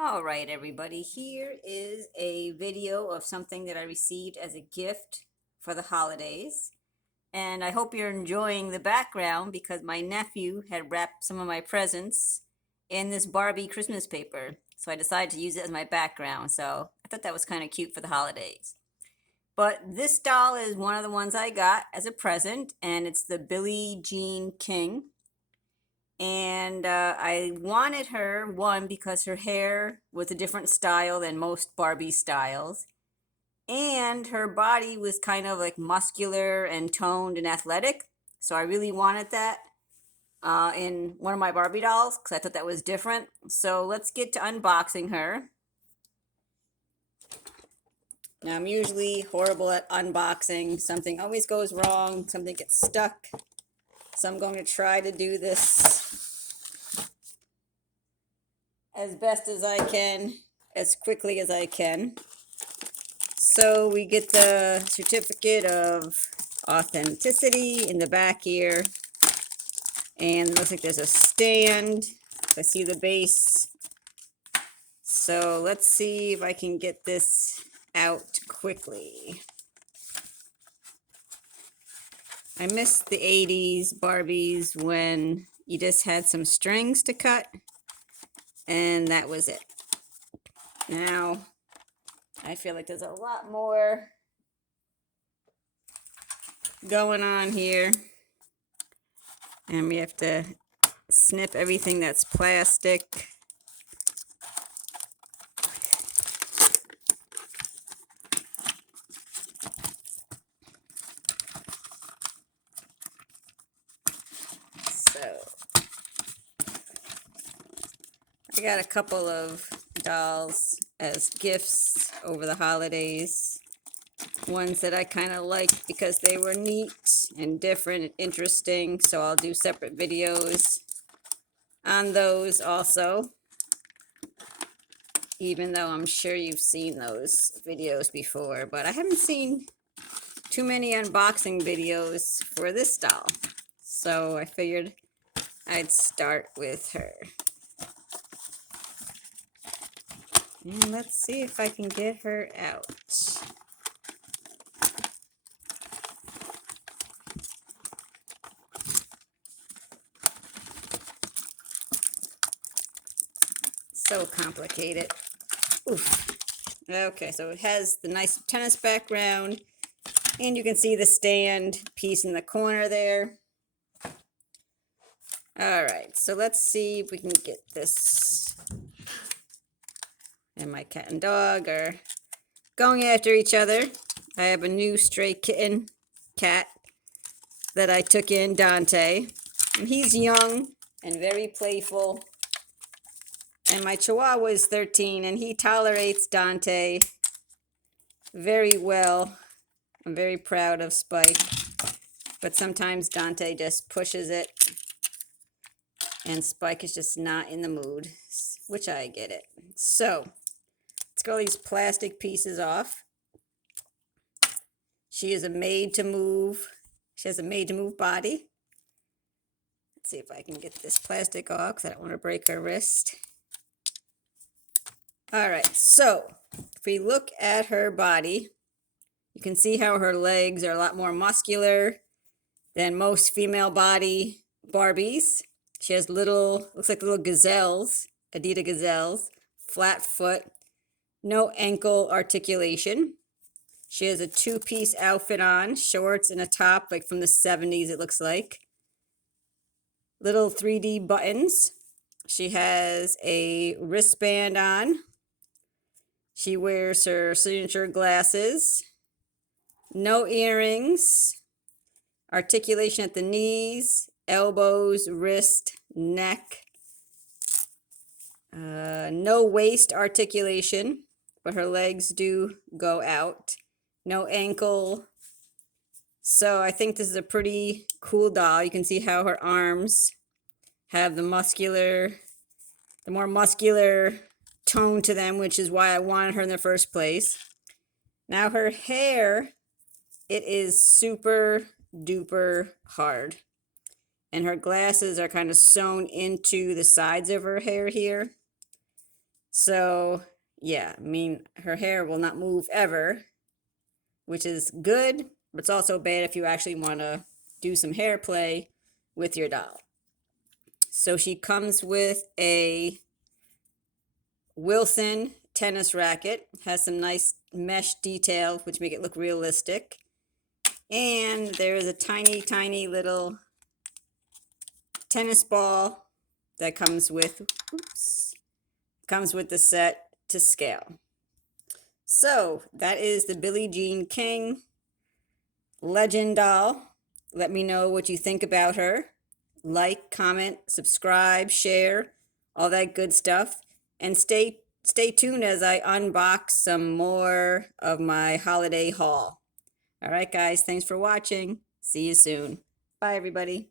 All right, everybody, here is a video of something that I received as a gift for the holidays. And I hope you're enjoying the background because my nephew had wrapped some of my presents in this Barbie Christmas paper. So I decided to use it as my background. So I thought that was kind of cute for the holidays. But this doll is one of the ones I got as a present, and it's the Billie Jean King. And I wanted her, one, because her hair was a different style than most Barbie styles. And her body was kind of like muscular and toned and athletic. So I really wanted that in one of my Barbie dolls because I thought that was different. So let's get to unboxing her. Now, I'm usually horrible at unboxing. Something always goes wrong, something gets stuck. So I'm going to try to do this as best as I can, as quickly as I can. So we get the certificate of authenticity in the back here. And it looks like there's a stand. I see the base. So let's see if I can get this out quickly. I missed the 80s Barbies when you just had some strings to cut. And that was it. Now, I feel like there's a lot more going on here. And we have to snip everything that's plastic. So, I got a couple of dolls as gifts over the holidays. Ones that I kind of liked because they were neat and different and interesting. So I'll do separate videos on those also. Even though I'm sure you've seen those videos before. But I haven't seen too many unboxing videos for this doll. So I figured I'd start with her. And let's see if I can get her out. So complicated. Oof. Okay, so it has the nice tennis background, and you can see the stand piece in the corner there. All right, so let's see if we can get this. And my cat and dog are going after each other. I have a new stray kitten cat that I took in, Dante. And he's young and very playful. And my Chihuahua is 13 and he tolerates Dante very well. I'm very proud of Spike. But sometimes Dante just pushes it. And Spike is just not in the mood, which I get it. So, let's get all these plastic pieces off. She is a made to move. She has a made to move body. Let's see if I can get this plastic off because I don't want to break her wrist. All right, so if we look at her body, you can see how her legs are a lot more muscular than most female body Barbies. She has little, looks like little gazelles, Adidas gazelles, flat foot, no ankle articulation. She has a two-piece outfit on, shorts and a top, like from the 70s it looks like. Little 3D buttons. She has a wristband on. She wears her signature glasses. No earrings. Articulation at the knees, elbows, wrist, neck. No waist articulation, but her legs do go out. No ankle. So I think this is a pretty cool doll. You can see how her arms have the more muscular tone to them, which is why I wanted her in the first place. Now her hair, it is super duper hard. And her glasses are kind of sewn into the sides of her hair here. So yeah, I mean, her hair will not move ever, which is good, but it's also bad if you actually want to do some hair play with your doll. So she comes with a Wilson tennis racket, has some nice mesh detail which make it look realistic. And there is a tiny, tiny little tennis ball that comes with, comes with the set to scale. So that is the Billie Jean King Legend doll. Let me know what you think about her. Like, comment, subscribe, share, all that good stuff. And stay tuned as I unbox some more of my holiday haul. All right, guys, thanks for watching. See you soon. Bye, everybody.